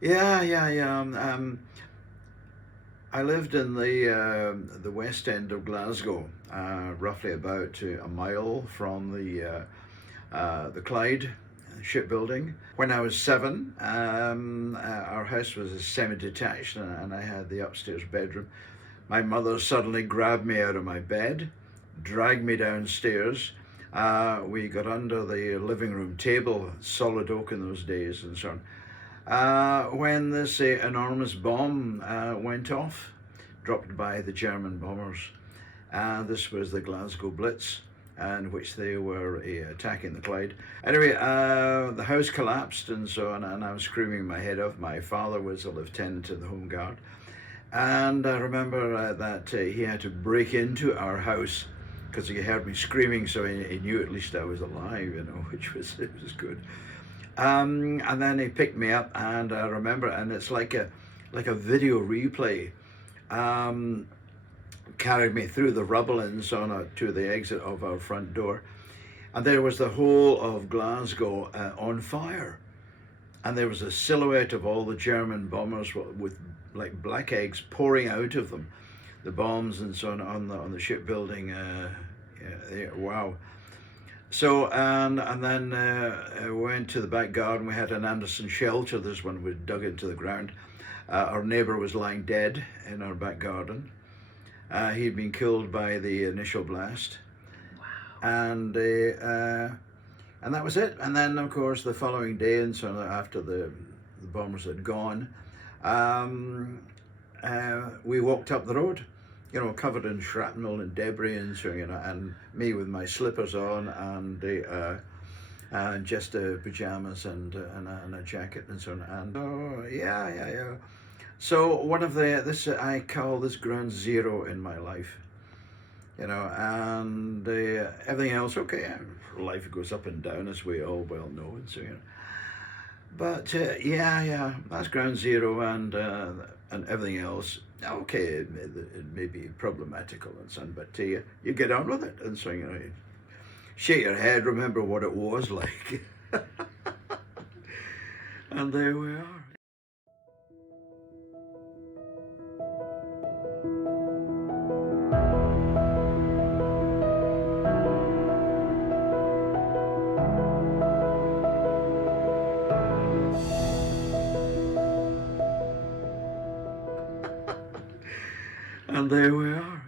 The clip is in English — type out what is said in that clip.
Yeah. I lived in the west end of Glasgow, roughly about a mile from the Clyde shipbuilding. When I was seven, our house was a semi-detached, and I had the upstairs bedroom. My mother suddenly grabbed me out of my bed, dragged me downstairs. We got under the living room table, solid oak in those days, and so on. When this enormous bomb went off, dropped by the German bombers. This was the Glasgow Blitz, in which they were attacking the Clyde. Anyway, the house collapsed and so on, and I was screaming my head off. My father was a lieutenant in the Home Guard, and I remember that he had to break into our house because he heard me screaming, so he knew at least I was alive, which was it was good. And then he picked me up, and I remember, and it's like a video replay. Um, Carried me through the rubble and so on to the exit of our front door, and there was the whole of Glasgow on fire, and there was a silhouette of all the German bombers with like black eggs pouring out of them, the bombs and so on the shipbuilding. Yeah, wow. So and then I went to the back garden. We had an Anderson shelter. This one we dug into the ground. Our neighbour was lying dead in our back garden. He'd been killed by the initial blast, and that was it. And then, of course, the following day, and so after the bombers had gone, we walked up the road, covered in shrapnel and debris, and so and me with my slippers on and just pajamas and a jacket and so on. And oh yeah. So one of this I call this ground zero in my life, and everything else. Okay, life goes up and down as we all well know, and so But yeah, that's ground zero, and everything else. Okay, it may be problematical and so on, but you get on with it, and so shake your head, remember what it was like, and there we are. And there we are.